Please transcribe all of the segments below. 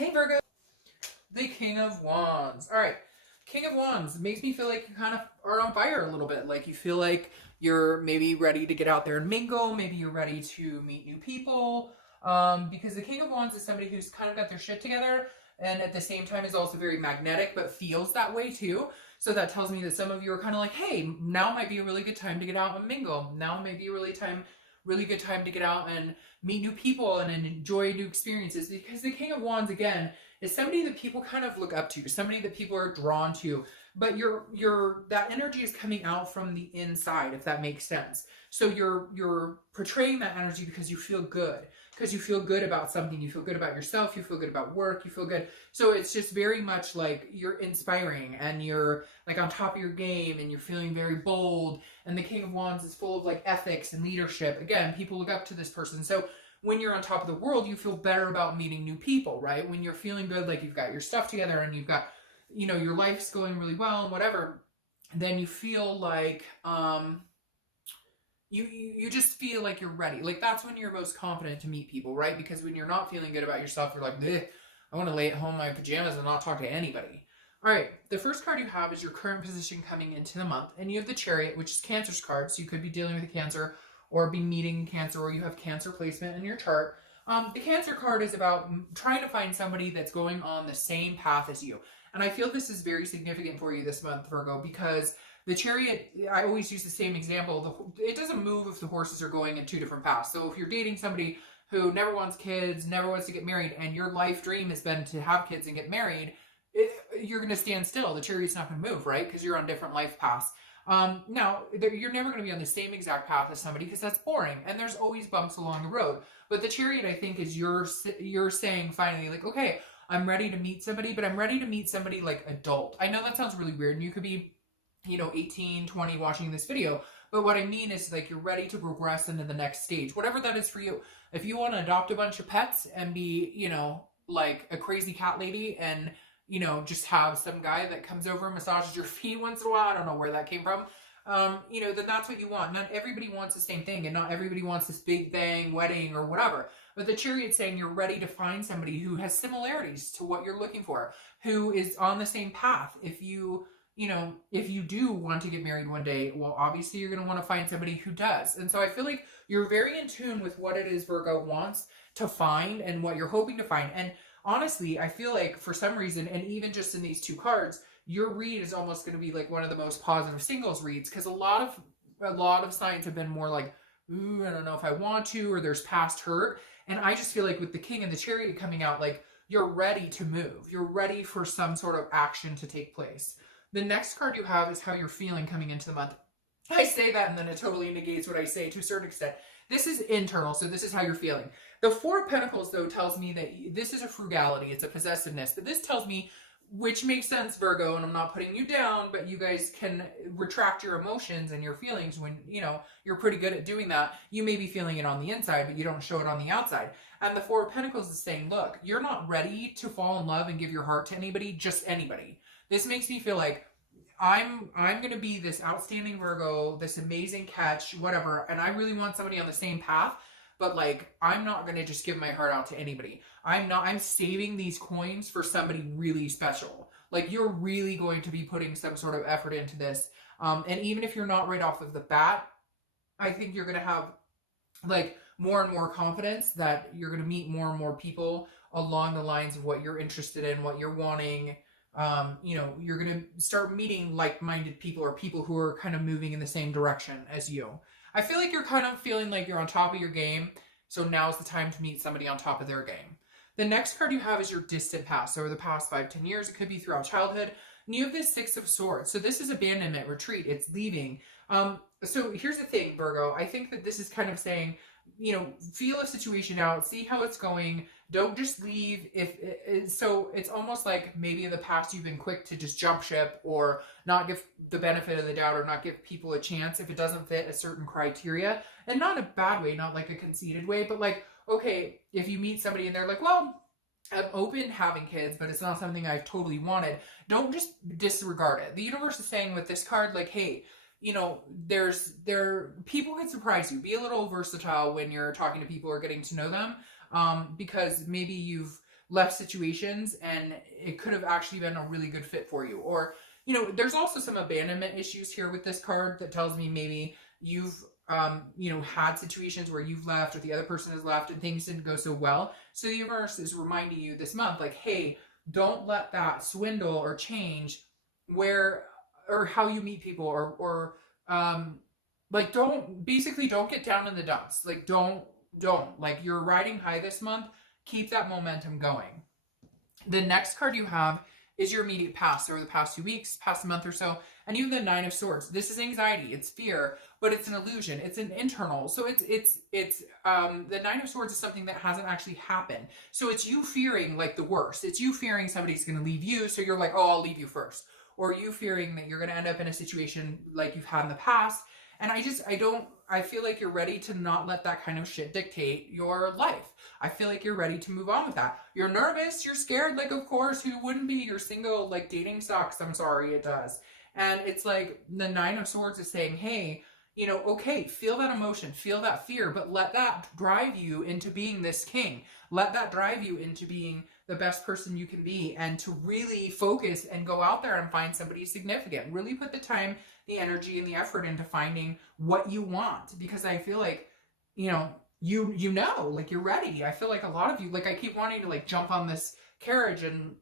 Hey Virgo, the King of Wands. All right, King of Wands makes me feel like you kind of are on fire a little bit. Like you feel like you're maybe ready to get out there and mingle. Maybe you're ready to meet new people. Because the King of Wands is somebody who's kind of got their shit together and at the same time is also very magnetic, but feels that way too. So that tells me that some of you are kind of like, hey, now might be a really good time to get out and mingle. Now might be a really good time to get out and meet new people and enjoy new experiences. Because the King of Wands, again, is somebody that people kind of look up to, somebody that people are drawn to, but that energy is coming out from the inside, if that makes sense. So you're portraying that energy because you feel good. Because you feel good about something, you feel good about yourself, you feel good about work, you feel good. So it's just very much like you're inspiring and you're like on top of your game and you're feeling very bold. And the King of Wands is full of like ethics and leadership. Again, people look up to this person. So when you're on top of the world, you feel better about meeting new people, right? When you're feeling good, like you've got your stuff together and you've got, your life's going really well and whatever, then you feel like, you just feel like you're ready. Like that's when you're most confident to meet people, right? Because when you're not feeling good about yourself, you're like, I want to lay at home in my pajamas and not talk to anybody. All right, the first card you have is your current position coming into the month. And you have the Chariot, which is Cancer's card. So you could be dealing with a Cancer or be meeting Cancer, or you have Cancer placement in your chart. The Cancer card is about trying to find somebody that's going on the same path as you. And I feel this is very significant for you this month, Virgo, because the Chariot, I always use the same example. It doesn't move if the horses are going in two different paths. So if you're dating somebody who never wants kids, never wants to get married, and your life dream has been to have kids and get married, you're going to stand still. The Chariot's not going to move, right? Because you're on different life paths. Now, you're never going to be on the same exact path as somebody because that's boring. And there's always bumps along the road. But the Chariot, I think, is you're saying finally, like, okay, I'm ready to meet somebody, but I'm ready to meet somebody like adult. I know that sounds really weird, and you could be 18, 20 watching this video. But what I mean is like you're ready to progress into the next stage, whatever that is for you. If you want to adopt a bunch of pets and be, like a crazy cat lady and, just have some guy that comes over and massages your feet once in a while. I don't know where that came from. Then that's what you want. Not everybody wants the same thing and not everybody wants this big bang wedding or whatever. But the Chariot's saying you're ready to find somebody who has similarities to what you're looking for, who is on the same path. If you do want to get married one day, well, obviously you're going to want to find somebody who does. And so I feel like you're very in tune with what it is Virgo wants to find and what you're hoping to find. And honestly, I feel like for some reason, and even just in these two cards, your read is almost going to be like one of the most positive singles reads, because a lot of signs have been more like, ooh, I don't know if I want to, or there's past hurt. And I just feel like with the King and the Chariot coming out, like you're ready to move. You're ready for some sort of action to take place. The next card you have is how you're feeling coming into the month. I say that and then it totally negates what I say to a certain extent. This is internal, so this is how you're feeling. The Four of Pentacles, though, tells me that this is a frugality. It's a possessiveness. But this tells me, which makes sense, Virgo, and I'm not putting you down, but you guys can retract your emotions and your feelings when, you're pretty good at doing that. You may be feeling it on the inside, but you don't show it on the outside. And the Four of Pentacles is saying, look, you're not ready to fall in love and give your heart to anybody, just anybody. This makes me feel like I'm going to be this outstanding Virgo, this amazing catch, whatever, and I really want somebody on the same path, but like, I'm not going to just give my heart out to anybody. I'm saving these coins for somebody really special. Like, you're really going to be putting some sort of effort into this. And even if you're not right off of the bat, I think you're going to have like more and more confidence that you're going to meet more and more people along the lines of what you're interested in, what you're wanting. You're going to start meeting like-minded people or people who are kind of moving in the same direction as you. I feel like you're kind of feeling like you're on top of your game. So now's the time to meet somebody on top of their game. The next card you have is your distant past. So over the past 5-10 years, it could be throughout childhood. And you have this Six of Swords. So this is abandonment, retreat. It's leaving. So here's the thing, Virgo. I think that this is kind of saying, feel a situation out, see how it's going. Don't just leave. So it's almost like maybe in the past you've been quick to just jump ship or not give the benefit of the doubt or not give people a chance if it doesn't fit a certain criteria. And not in a bad way, not like a conceited way, but like, okay, if you meet somebody and they're like, well, I'm open to having kids, but it's not something I've totally wanted, don't just disregard it. The universe is saying with this card, like, hey, people can surprise you. Be a little versatile when you're talking to people or getting to know them, because maybe you've left situations and it could have actually been a really good fit for you. Or, you know, there's also some abandonment issues here with this card that tells me maybe you've, you know, had situations where you've left or the other person has left and things didn't go so well. So the universe is reminding you this month, like, hey, don't let that swindle or change where, or how you meet people, or like, don't get down in the dumps. Like, don't, like, you're riding high this month. Keep that momentum going. The next card you have is your immediate past, over the past 2 weeks, past a month or so. And you have the Nine of Swords. This is anxiety, it's fear, but it's an illusion. It's an internal. So it's the Nine of Swords is something that hasn't actually happened. So it's you fearing like the worst. It's you fearing somebody's going to leave you. So you're like, oh, I'll leave you first. Or you fearing that you're going to end up in a situation like you've had in the past. And I feel like you're ready to not let that kind of shit dictate your life. I feel like you're ready to move on with that. You're nervous, you're scared, like, of course, who wouldn't be? You're single, like, dating sucks. I'm sorry, it does. And it's like the Nine of Swords is saying, hey, you know, okay, feel that emotion, feel that fear, but let that drive you into being this king. Let that drive you into being the best person you can be, and to really focus and go out there and find somebody significant. Really put the time, the energy, and the effort into finding what you want, because I feel like, you know, like, you're ready. I feel like a lot of you, like, I keep wanting to, like, jump on this carriage and,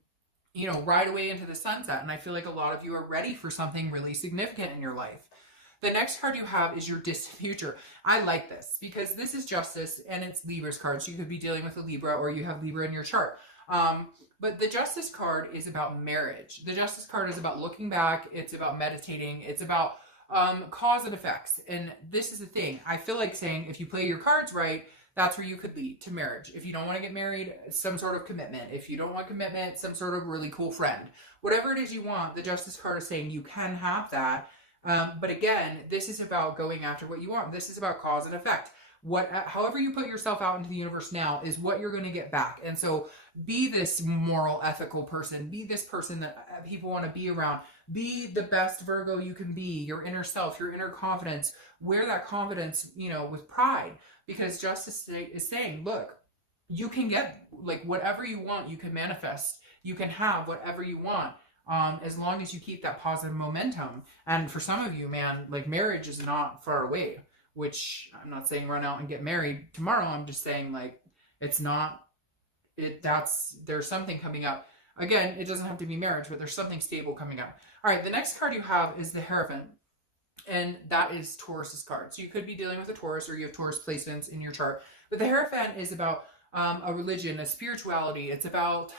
you know, ride away into the sunset, and I feel like a lot of you are ready for something really significant in your life. The next card you have is your distant future. I like this because this is Justice and it's Libra's card. So you could be dealing with a Libra, or you have Libra in your chart. But the Justice card is about marriage. The Justice card is about looking back. It's about meditating. It's about cause and effects. And this is the thing. I feel like saying, if you play your cards right, that's where you could lead to marriage. If you don't want to get married, some sort of commitment. If you don't want commitment, some sort of really cool friend. Whatever it is you want, the Justice card is saying you can have that. But again, this is about going after what you want. This is about cause and effect. However you put yourself out into the universe now is what you're going to get back. And so be this moral, ethical person. Be this person that people want to be around. Be the best Virgo you can be, your inner self, your inner confidence. Wear that confidence, you know, with pride, because Justice is saying, look, you can get, like, whatever you want, you can manifest. You can have whatever you want. As long as you keep that positive momentum. And for some of you, man, like, marriage is not far away, which I'm not saying run out and get married tomorrow. I'm just saying, like, there's something coming up. Again, it doesn't have to be marriage, but there's something stable coming up. All right, the next card you have is the Hierophant, and that is Taurus's card. So you could be dealing with a Taurus, or you have Taurus placements in your chart. But the Hierophant is about a religion, a spirituality. It's about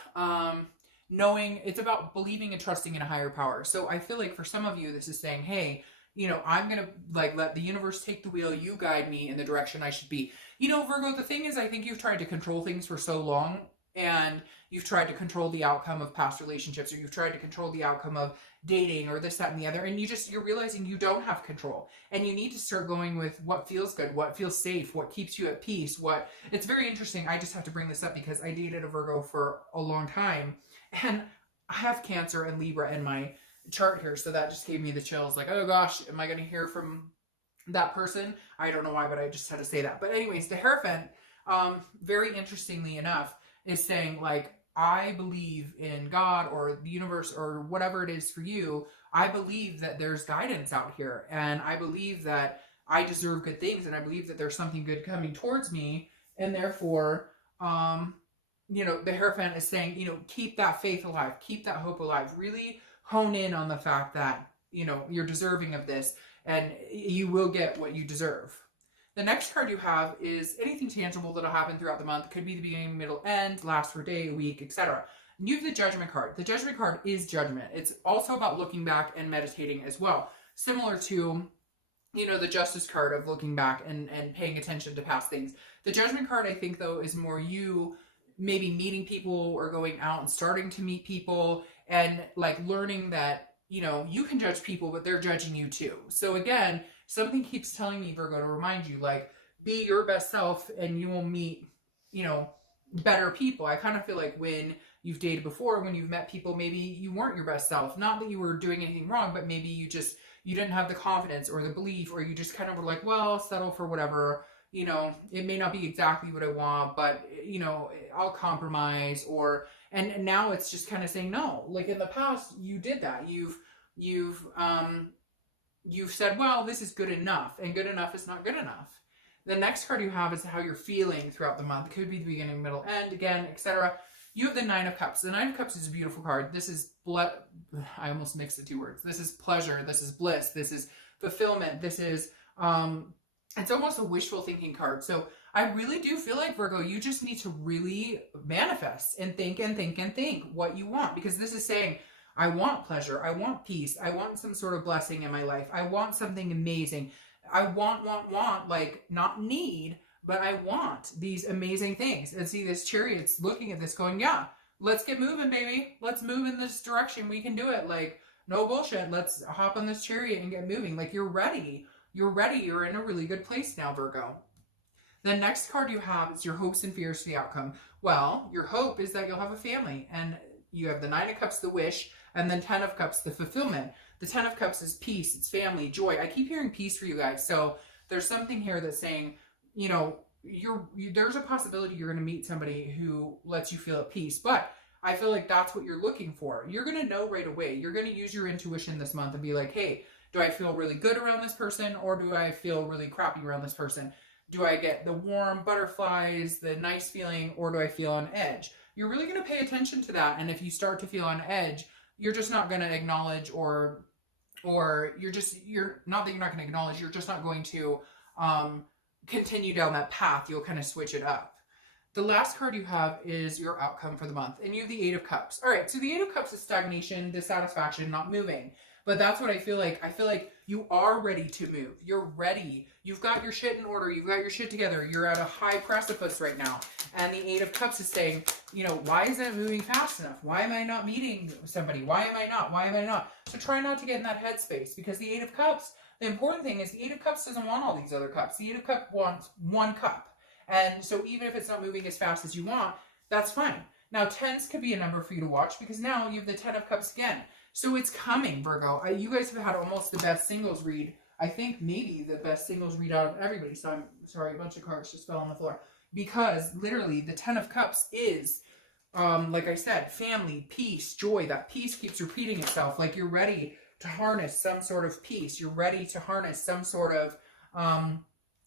it's about believing and trusting in a higher power. So I feel like for some of you, this is saying, hey, you know, I'm going to, like, let the universe take the wheel. You guide me in the direction I should be. You know, Virgo, the thing is, I think you've tried to control things for so long, and you've tried to control the outcome of past relationships, or you've tried to control the outcome of dating, or this, that, and the other. And you're realizing you don't have control, and you need to start going with what feels good, what feels safe, what keeps you at peace. It's very interesting. I just have to bring this up because I dated a Virgo for a long time, and I have Cancer and Libra in my chart here, so that just gave me the chills. Like, oh gosh, am I going to hear from that person? I don't know why, but I just had to say that. But anyways, the Hierophant, very interestingly enough, is saying, like, I believe in God or the universe or whatever it is for you. I believe that there's guidance out here, and I believe that I deserve good things, and I believe that there's something good coming towards me, and therefore, you know, the Hierophant is saying, you know, keep that faith alive, keep that hope alive, really hone in on the fact that, you know, you're deserving of this, and you will get what you deserve. The next card you have is anything tangible that'll happen throughout the month. It could be the beginning, middle, end, last for a day, a week, etc. And you have the Judgment card. The Judgment card is judgment. It's also about looking back and meditating as well. Similar to, you know, the Justice card of looking back and paying attention to past things. The Judgment card, I think, though, is more you maybe meeting people or going out and starting to meet people, and, like, learning that, you know, you can judge people, but they're judging you too. So again, something keeps telling me, Virgo, to remind you, like, be your best self and you will meet, you know, better people. I kind of feel like when you've dated before, when you've met people, maybe you weren't your best self. Not that you were doing anything wrong, but maybe you didn't have the confidence or the belief, or you just kind of were like, well, I'll settle for whatever, you know, it may not be exactly what I want, but, you know, I'll compromise. Or, and now it's just kind of saying no. Like in the past, you did that. You've said, well, this is good enough, and good enough is not good enough. The next card you have is how you're feeling throughout the month. It could be the beginning, middle, end, again, etc. You have the Nine of Cups. The Nine of Cups is a beautiful card. This is, I almost mixed the two words. This is pleasure. This is bliss. This is fulfillment. This is, it's almost a wishful thinking card. So I really do feel like, Virgo, you just need to really manifest and think and think and think what you want. Because this is saying, I want pleasure. I want peace. I want some sort of blessing in my life. I want something amazing. I want, like not need, but I want these amazing things. And see, this Chariot's looking at this going, yeah, let's get moving, baby. Let's move in this direction. We can do it. Like, no bullshit. Let's hop on this Chariot and get moving. Like, you're ready. You're ready. You're in a really good place now, Virgo. The next card you have is your hopes and fears for the outcome. Well, your hope is that you'll have a family. And you have the Nine of Cups, the wish, and then 10 of Cups, the fulfillment. The 10 of Cups is peace, it's family, joy. I keep hearing peace for you guys. So there's something here that's saying, you know, there's a possibility you're going to meet somebody who lets you feel at peace. But I feel like that's what you're looking for. You're going to know right away. You're going to use your intuition this month and be like, hey, do I feel really good around this person, or do I feel really crappy around this person? Do I get the warm butterflies, the nice feeling, or do I feel on edge? You're really going to pay attention to that. And if you start to feel on edge, you're just not going to acknowledge, or you're not that you're not going to acknowledge, you're just not going to continue down that path. You'll kind of switch it up. The last card you have is your outcome for the month, and you have the Eight of Cups. All right, so the Eight of Cups is stagnation, dissatisfaction, not moving. But that's what I feel like. I feel like you are ready to move. You're ready. You've got your shit in order. You've got your shit together. You're at a high precipice right now. And the Eight of Cups is saying, you know, why isn't it moving fast enough? Why am I not meeting somebody? Why am I not? Why am I not? So try not to get in that headspace, because the Eight of Cups, the important thing is the Eight of Cups doesn't want all these other cups. The Eight of Cups wants one cup. And so even if it's not moving as fast as you want, that's fine. Now, 10s could be a number for you to watch, because now you have the 10 of Cups again. So it's coming, Virgo. You guys have had almost the best singles read. I think maybe the best singles read out of everybody. So I'm sorry, a bunch of cards just fell on the floor. Because literally the 10 of Cups is, like I said, family, peace, joy. That peace keeps repeating itself. Like, you're ready to harness some sort of peace. You're ready to harness some sort of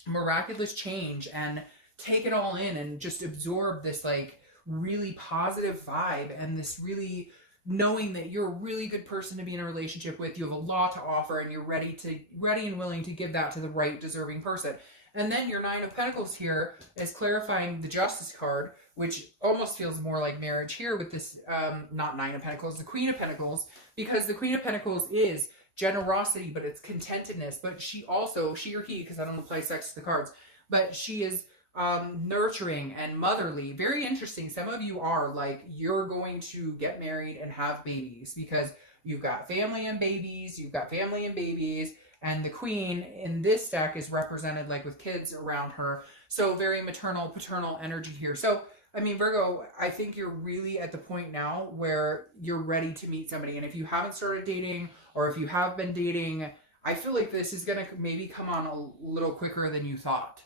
miraculous change and take it all in and just absorb this like really positive vibe and this really knowing that you're a really good person to be in a relationship with. You have a lot to offer, and you're ready and willing to give that to the right deserving person. And then your Nine of Pentacles here is clarifying the Justice card, which almost feels more like marriage here with this, not Nine of Pentacles, the Queen of Pentacles, because the Queen of Pentacles is generosity, but it's contentedness. But she or he, because I don't apply sex to the cards, but she is nurturing and motherly. Very interesting. Some of you are like, you're going to get married and have babies, because you've got family and babies, and the Queen in this deck is represented like with kids around her. So very maternal, paternal energy here. So, I mean, Virgo, I think you're really at the point now where you're ready to meet somebody. And if you haven't started dating, or if you have been dating, I feel like this is going to maybe come on a little quicker than you thought.